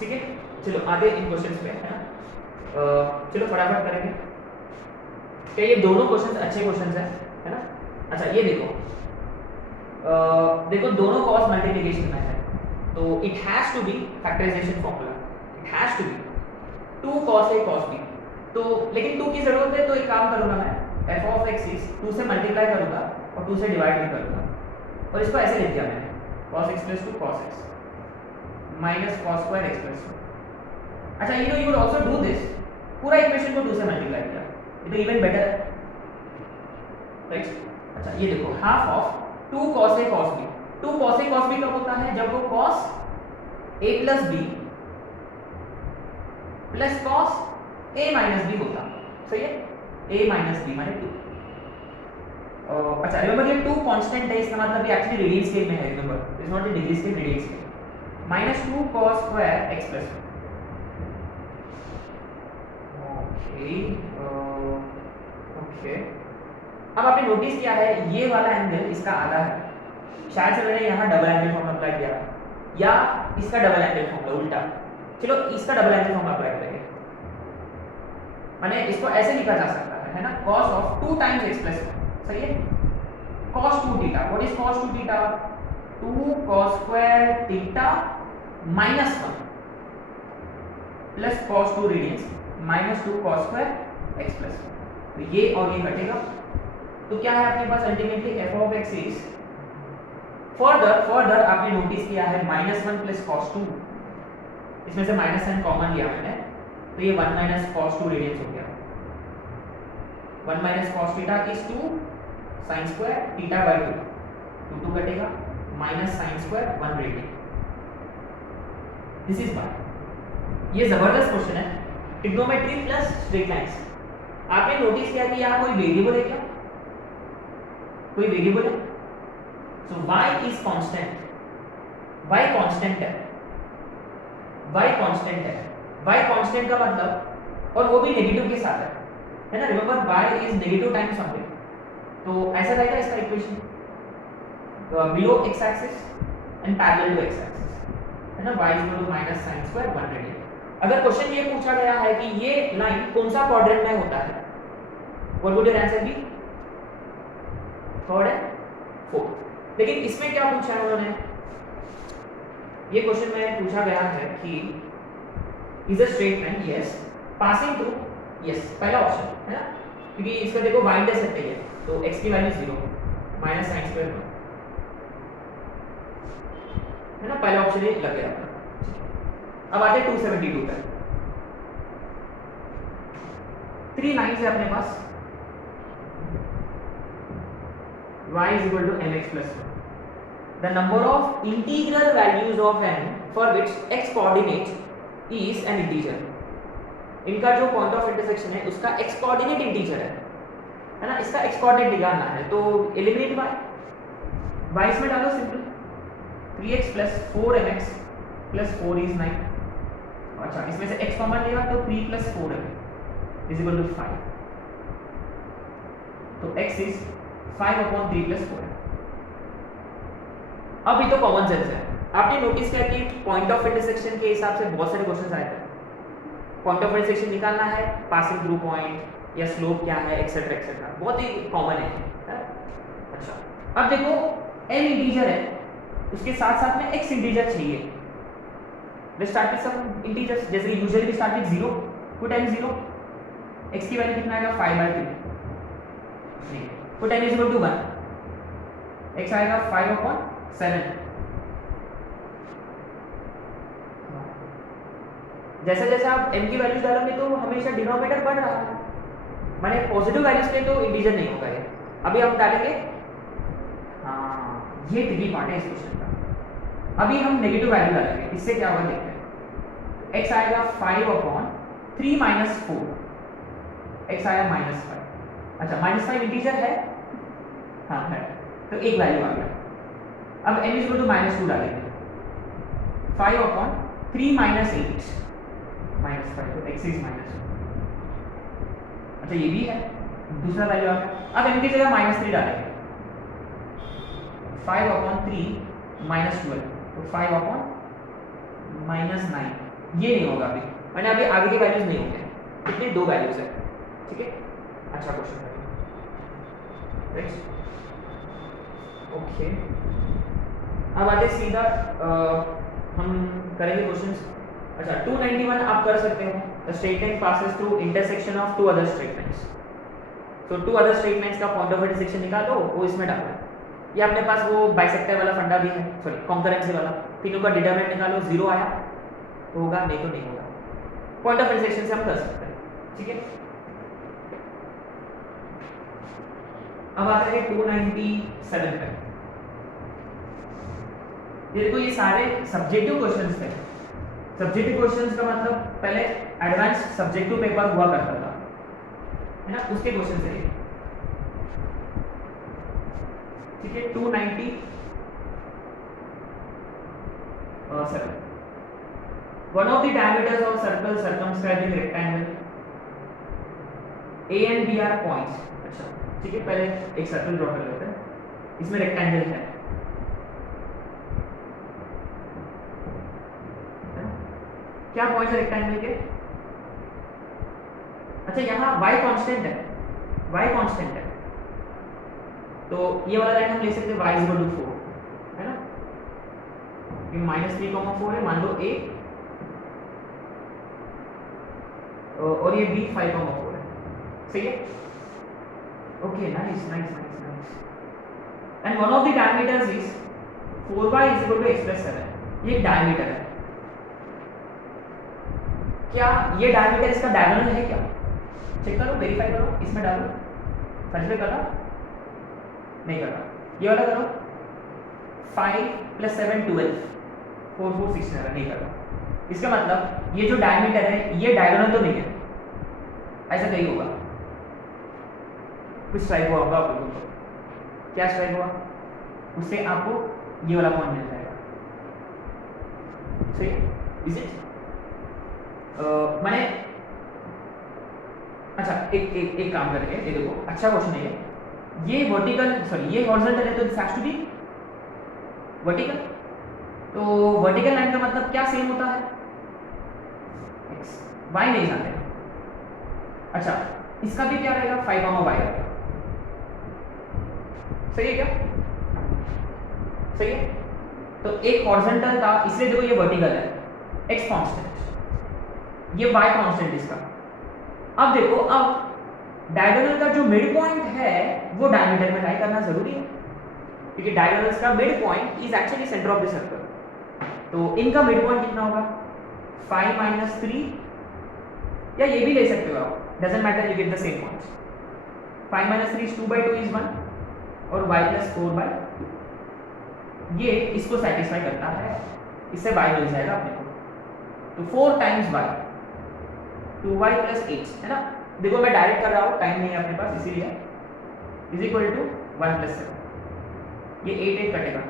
ठीक है, चलो आगे इन क्वेश्चंस पे, है ना। चलो फटाफट करेंगे। क्या ये दोनों क्वेश्चंस अच्छे क्वेश्चंस हैं, है ना। अच्छा ये देखो, देखो दोनों कॉस मल्टीप्लिकेशन में है, तो it has to be factorization formula, it has to be 2 cos a cos b। तो लेकिन 2 की जरूरत है, तो एक काम करूंगा मैं, f of x इज 2 से मल्टीप्लाई करूंगा और 2 से डिवाइड भी करूंगा, और इसको ऐसे लिख दिया मैंने, cos x plus 2 cos x minus cos square x plus 2। अच्छा you know you would also do this, पूरा इक्वेशन को 2 से मल्टीप्लाई किया, ये तो इवन बेटर है, राइट। अच्छा ये देखो, half of 2 cos a cos b। 2 cos a cos b कब होता है, जब वो cos a plus b plus cos a minus b होता, सही है, a माइनस b माने 2। अच्छा रिमेंबर ये 2 कांस्टेंट है, इसका मतलब ये एक्चुअली रेडियन स्केल में है, remember it is not in degree scale, radian scale. Minus 2 cos square x plus 1। Okay okay, अब आपने नोटिस किया है ये वाला एंगल इसका आधा है, शायद से मैंने यहाँ डबल एंगल फॉर्मूला अप्लाई किया, या इसका डबल एंगल फॉर्मूला उल्टा, चलो इसका डबल एंगल फॉर्मूला अप्लाई करेंगे। माने इसको ऐसे लिखा जा सकता है ना, cos of 2 times x plus 1, सही है, cos 2 theta. What is cos 2 theta, 2 cos square theta minus 1 plus cos 2 radians minus 2 cos square x plus 1। तो ये और ये कटेगा, तो क्या है आपके पास ultimately f of x is further आपने नोटिस किया है -1 प्लस cos 2, इसमें से माइनस साइन कॉमन लिया मैंने, तो ये 1 माइनस cos 2 रेडियंस हो गया। 1 minus cos theta is 2 sin square theta by 2, 2 कटेगा, minus sin square 1 radian. This is why ये जबरदस्त क्वेश्चन है, ट्रिग्नोमेट्री प्लस स्ट्रेट लाइंस। आपने नोटिस किया कि यहाँ कोई वेरिएबल है क्या, कोई वेरिएबल है, सो y is constant, y constant है, y कांस्टेंट है, y कांस्टेंट का मतलब, और वो भी नेगेटिव के साथ है ना, remember y is negative times something, तो ऐसा रहेगा इसका equation, below x axis and parallel to x axis, है ना, y equal to minus sin square 1 radian. अगर क्वेश्चन ये पूछा गया है कि ये लाइन कौन सा क्वाड्रेंट में होता है, what would your answer be, third है, फोर्थ। लेकिन इसमें क्या पूछा है उन्होंने, ये क्वेश्चन में पूछा गया है कि is a straight line, yes, passing through, yes, पहला ऑप्शन है ना, क्योंकि इसका देखो y इंटरसेप्ट है, तो x की वैल्यू 0 माइनस sin स्क्वायर 1, है ना, पहला ऑप्शन ही लग गया अपना। अब आते हैं 272 पे, 3 लाइंस है अपने पास, y is equal to mx plus 1, the number of integral values of n for which x coordinate is an integer। इनका जो पॉइंट ऑफ इंटरसेक्शन है उसका x कोऑर्डिनेट इंटीजर है ना, इसका x कोऑर्डिनेट निकालना है, तो एलिमिनेट y इसमें डालो simple, 3x plus 4mx plus 4 is 9। अच्छा इसमें से x कॉमन लिया तो 3 plus 4m is equal to 5, तो x is 5/3 plus 4m। अब ये तो कॉमन सेंस है, आपने नोटिस किया कि पॉइंट ऑफ इंटरसेक्शन के हिसाब से बहुत सारे क्वेश्चंस आए थे, पॉइंट ऑफ इंटरसेक्शन निकालना है, पासिंग थ्रू पॉइंट या स्लोप क्या है, एक्सेट्रा एक्सेट्रा, बहुत ही कॉमन है। अच्छा अब देखो m इंटीजर है, उसके साथ साथ में x इंटीजर चाहिए, let's start with some integers, जैसे usually we start with 0, put m 0, x की वैल्यू कितना आएगा 5/2, put n is equal to 1, x आएगा 5/7। जैसे जैसे आप m की वैल्यूज डालोगे तो हमेशा डिनोमिनेटर बढ़ रहा है, माने पॉजिटिव वैल्यूज पे तो इंटीजर नहीं होगा ये। अभी हम डालेंगे, हाँ ये ट्रिकी पार्ट है इस क्वेश्चन का। अभी हम नेगेटिव वैल्यू डालेंगे, इससे क्या होगा देखते हैं। x आएगा 5/3 माइनस 4, x आया -5। अच्छा -5 इंटीजर है, हाँ है, तो एक वैल्यू आ गया। अब n इज इक्वल टू -2 डालेंगे, 5/3 माइनस 8 -5, तो x इज -2। अच्छा ये भी है, दूसरा वैल्यू आ गया। अब n की जगह -3 डालेंगे, 5/3 -12, तो 5/-9 ये नहीं होगा अभी, मैंने अभी आगे के वैल्यूज नहीं होंगे, कितने 2 वैल्यूज है, ठीक है। अच्छा क्वेश्चन है, ओके। अब आते सीधा हम करेंगे क्वेश्चंस। अच्छा 291 आप कर सकते हो, the straight line passes through intersection of 2 other straight lines. तो 2 अदर स्ट्रेट लाइंस का पॉइंट ऑफ इंटरसेक्शन निकालो, वो इसमें डालो। ये अपने पास वो बाइसेक्टर वाला फंडा भी है, सॉरी कॉन्करेंसी वाला, तीनों का डिटरमिनेंट निकालो, 0 आया तो होगा, नहीं तो नहीं होगा। पॉइंट ऑफ इंटरसेक्शन से हम कर सकते हैं, ठीक है। अब आते हैं 297 पे। ये देखो ये सारे सब्जेक्टिव क्वेश्चंस थे। सब्जेक्टिव क्वेश्चंस का मतलब पहले एडवांस सब्जेक्टिव पेपर हुआ करता था, है ना, उसके क्वेश्चन है, ठीक है। 297 one of the diameters of circle circumscribing rectangle a and b are points। अच्छा ठीक है, पहले एक सर्कल ड्रॉ कर लेते हैं, इसमें रेक्टेंगल है, क्या पॉइंट्स है रेक्टेंगल के? अच्छा यहाँ y कांस्टेंट है, y कांस्टेंट है, तो ये वाला लाइन हम ले सकते हैं y = 4, है ना, ये -3,4 है, मान लो a और ये b 5,4 है, सही है, okay, nice nice nice nice. And one of the diameters is 4y = x+7, ये डायमीटर है। क्या ये डायमीटर इसका डायगोनल है क्या? चेक करो, वेरीफाई करो, इसमें डालो, सच में करा नहीं करा, ये वाला करो, 5 + 7 12, 4 4 6 9 नहीं करा। इसका मतलब ये जो डायमीटर है ये डायगोनल तो नहीं है, ऐसा कहीं होगा, कुछ स्ट्राइक हुआ होगा आप लोगों को। क्या स्ट्राइक हुआ? उससे आपको ये वाला पॉइंट मिल जाएगा, सही है, इज इट? मैंने अच्छा एक काम करके ये देखो, अच्छा क्वेश्चन है ये वर्टिकल, सॉरी ये हॉरिजॉन्टल है तो this has to be vertical. तो वर्टिकल लाइन का मतलब क्या सेम होता है? x, y नहीं जानते। अच्छा इसका भी क्या रहेगा? 5, y रहेगा, सही है क्या? सही है। तो एक हॉरिजॉन्टल था, इसलिए देखो ये वर्टिकल है, x कांस्टेंट, ये y कांस्टेंट इसका। अब देखो, अब डायगोनल का जो मिड पॉइंट है वो डायमीटर में लाई करना जरूरी है, क्योंकि डायगोनल्स का mid point is actually centre of the circle. तो इनका मिड पॉइंट कितना होगा? 5 - 3, या ये भी ले सकते हो आप, doesn't matter, you get the same points. 5 - 3 is 2/2 is 1 और y + 4/2, ये इसको सेटिस्फाई करता है, इससे y मिल जाएगा अपने को। तो 4 times y, 2y + 8, है ना। देखो मैं डायरेक्ट कर रहा हूँ, टाइम नहीं है अपने पास, इसीलिए = 1 + 7, ये 8 8 कटेगा।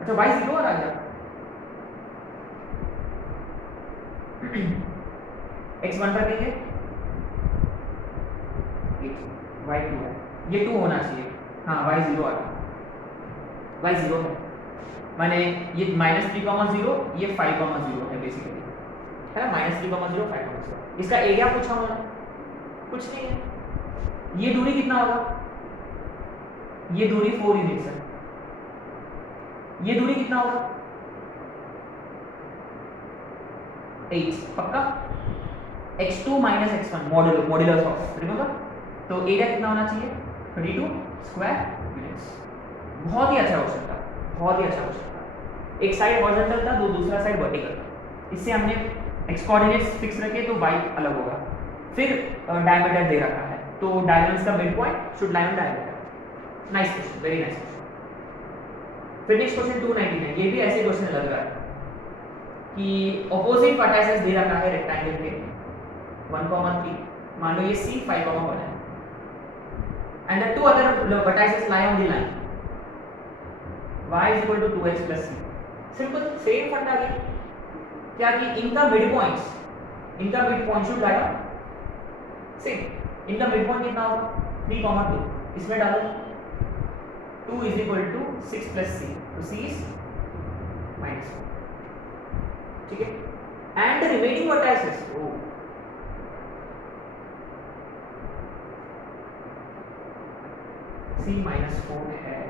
अच्छा y 0 आ गया, x 1 रखेंगे, 8, y 2 है, ये 2 होना चाहिए, हाँ y 0 आ गया, y 0 है, माने ये -3,0, ये 5,0 है बेसिकली, है ना, -3,0 5,0। इसका एरिया पूछा होगा, कुछ नहीं है। ये दूरी कितना होगा? ये दूरी 4 यूनिट्स है। ये दूरी कितना होगा? 8, पक्का। x2 - x1 modulus of, remember. तो एरिया कितना होना चाहिए? 32 स्क्वायर यूनिट्स। बहुत ही अच्छा क्वेश्चन था, बहुत ही अच्छा क्वेश्चन था। एक साइड हॉरिजॉन्टल था, दूसरा साइड वर्टिकल था। इससे हमने x कोऑर्डिनेट्स फिक्स रखे तो y अलग होगा। फिर डायमीटर दे रखा है, तो डायगोनल्स का mid point should lie on diameter. Nice question, very nice question. फिर नेक्स्ट क्वेश्चन 299, ये भी ऐसे क्वेश्चन लग रहा है कि ऑपोजिट वर्टाइसेस दे रखा है रेक्टेंगल के 1,3, मान लो ये c 5,1 है, and the two other vertices lie on the line y = 2x + c। Simple same फंडा है क्या कि इनका mid point should lie on same. इनका मिड पॉइंट कितना होगा? 3,2, इसमें डालो 2 = 6 + c, तो c is -4, ठीक है। and the remaining vertices. Oh. C -4 है.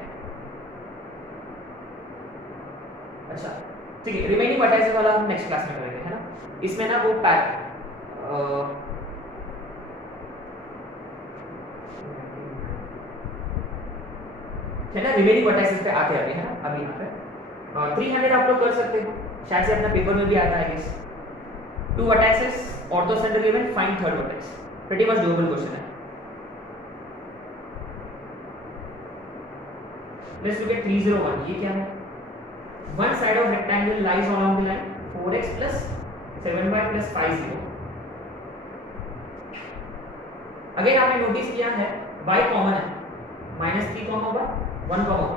अच्छा ठीक है, रिमेनिंग वर्टाइसेस वाला हम नेक्स्ट क्लास में करेंगे, है ना. इसमें ना वो है ना, रिमेनिंग वर्टाइसेस पे आते हैं, है ना. अभी यहाँ पे 300 आप लोग कर सकते हो, शायद से अपना पेपर में भी आता है. Guess 2 vertices orthocentre given, find third vertex. Pretty much doable question है. Let's look at 301. ये क्या है? One side of rectangle lies along the line 4x plus 7y plus 50. Again आपने नोटिस किया है y कॉमन है, -3, y 1, 1.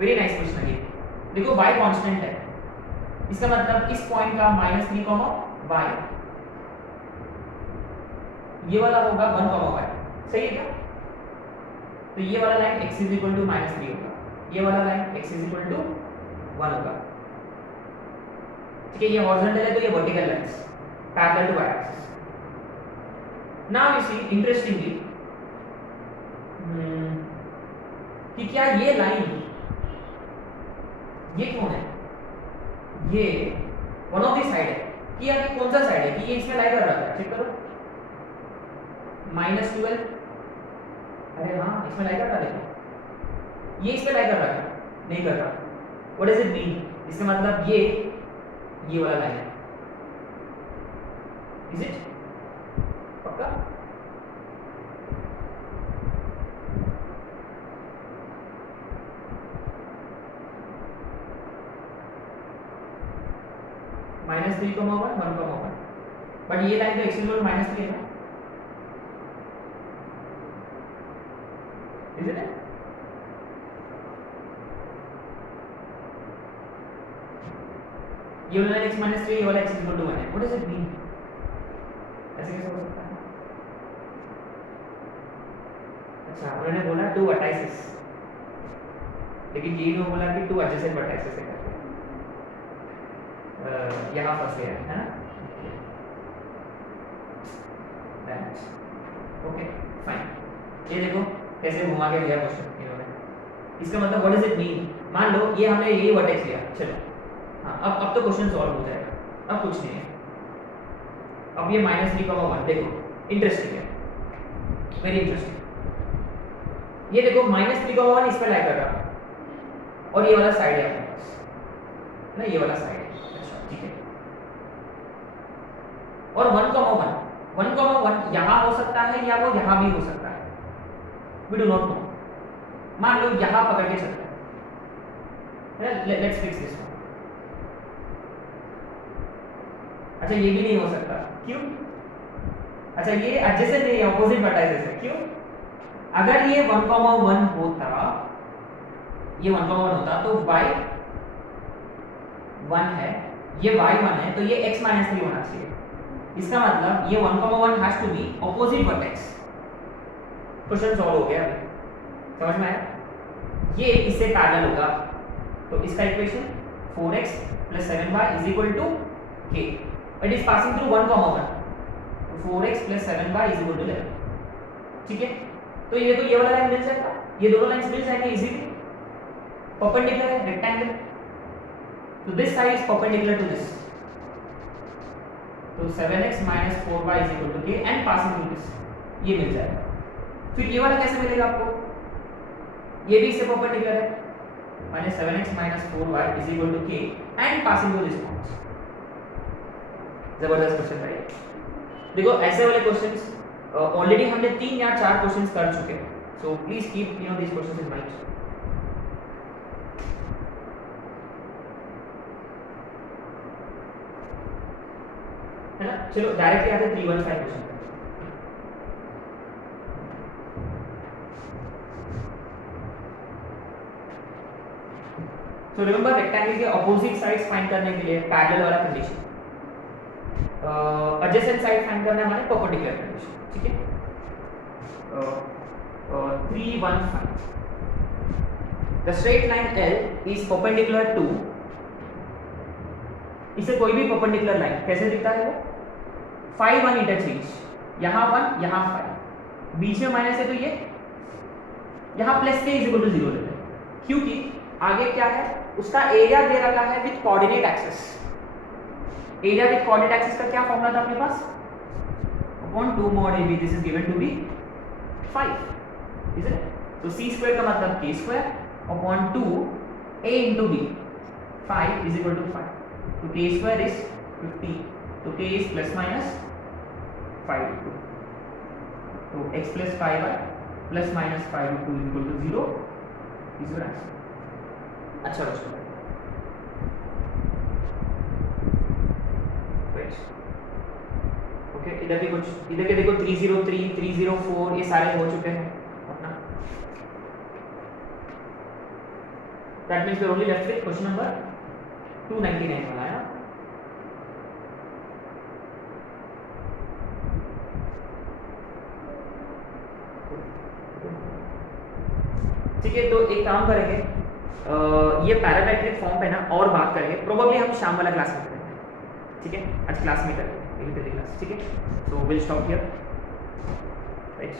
Very nice question. Again देखो y constant है, इसका मतलब इस पॉइंट का -3, y ये वाला होगा 1, y. सही है क्या? तो ये वाला लाइन x = -3 होगा, ये वाला लाइन x = 1 होगा. ठीक है, ये हॉरिजॉन्टल है तो ये vertical lines parallel to y axis. Now you see interestingly कि क्या ये लाइन, ये कौन है? ये वन ऑफ द साइड है कि या कौन सा साइड है कि ये इसमें लाई कर रहा है. चेक करो -12. अरे हाँ, इसमें लाई कर रहा है. देखो ये इस पे लाई कर रहा है, नहीं कर रहा. What does it mean? इसका मतलब ये वाला लाइन है. इज इट पक्का? -3, 1, 1, 1. बट ये लाइन तो x = -3 है ना. Is it? ये वाला x -3, ये वाला x = 1 है. What does it mean? ऐसे कैसे हो सकता है? अच्छा, उन्होंने बोला 2 वर्टाइसेस, लेकिन ये नहीं बोला कि 2 एडजेसेंट वर्टाइसेस है करके. यहाँ फंसे हैं, है ना. Okay fine. ये देखो कैसे घुमा के दिया क्वेश्चन इन्होंने. इसका मतलब व्हाट डज इट मीन? मान लो ये हमने यही वर्टेक्स लिया. चलो हाँ, अब तो क्वेश्चन सॉल्व हो जाएगा. अब कुछ नहीं है. अब ये -3, 1 देखो इंटरेस्टिंग है, वेरी इंटरेस्टिंग. ये देखो -3, 1 इस पे लाई कर रहा है और ये वाला साइड है अपने पास ना, ये वाला साइड है. अच्छा ठीक है. और 1, 1 यहाँ हो सकता है या वो यहाँ भी हो सकता है. We do not know. मान लो यहाँ पकड़ के चलते हैं. Let's fix this one. अच्छा ये भी नहीं हो सकता. क्यों? अच्छा ये एडजेसेंट नहीं है, ऑपोजिट वर्टाइसेस है. क्यों? अगर ये 1, 1 होता, ये 1, 1 होता तो y 1 है, ये y 1 है, तो ये x - 3 होना चाहिए. इसका मतलब ये 1, 1 has to be opposite vertex. Question solve हो गया. समझ में आया? ये इससे पैरेलल होगा, तो इसका equation 4x + 7y = k. It is passing through 1, 1. 4x + 7y = 11. ठीक है. तो ये तो ये वाला लाइन मिल जाएगा, ये दोनों लाइंस मिल जाएंगे इजीली. परपेंडिकुलर है रेक्टेंगल, तो this side is perpendicular to this. तो 7x - 4y = k and passing through this, ये मिल जाएगा. फिर ये वाला कैसे मिलेगा आपको? ये भी इससे परपेंडिकुलर है, -7x - 4y = k and passing through this point. जबरदस्त क्वेश्चन है. देखो ऐसे वाले क्वेश्चंस ऑलरेडी हमने 3 या 4 क्वेश्चंस कर चुके हैं. So please keep this questions in mind. है ना. चलो डायरेक्टली आते 315 क्वेश्चन. सो रिमेंबर रेक्टेंगल के ऑपोजिट साइड्स फाइंड करने के लिए पैरेलल वाला कंडीशन, एडजेसेंट साइड फाइंड करना है हमारे परपेंडिकुलर कंडीशन. ठीक है. 315. The straight line L is perpendicular to इसे कोई भी परपेंडिकुलर लाइन कैसे दिखता है वो, 5 1 इंटरचेंज, यहाँ 1 यहाँ 5, बीच में माइनस है तो ये यहाँ प्लस के इज इक्वल टू 0 लेते हैं, क्योंकि आगे क्या है उसका एरिया दे रखा है with coordinate axis. Area with coordinate axis का क्या फॉर्मूला था अपने पास, upon 2 mod ab, this is given to be 5, is it? तो c स्क्वायर का मतलब k square upon 2 a into b, 5 is equal to 5, तो k स्क्वायर इज 50, तो k is प्लस माइनस 5 2, तो x plus 5y plus minus 5 2 is equal to 0 is your answer। अच्छा दोस्तों, okay इधर भी कुछ, इधर के देखो 303 304 ये सारे हो चुके हैं अपना, that means we are only left with question number 299 वाला है ना। ठीक है, तो एक काम करेंगे, ये पैरामेट्रिक फॉर्म पे ना और बात करेंगे, प्रोबेबली हम शाम वाला क्लास में करेंगे, ठीक है? आज क्लास में करेंगे क्लास, ठीक है? So will stop here, right.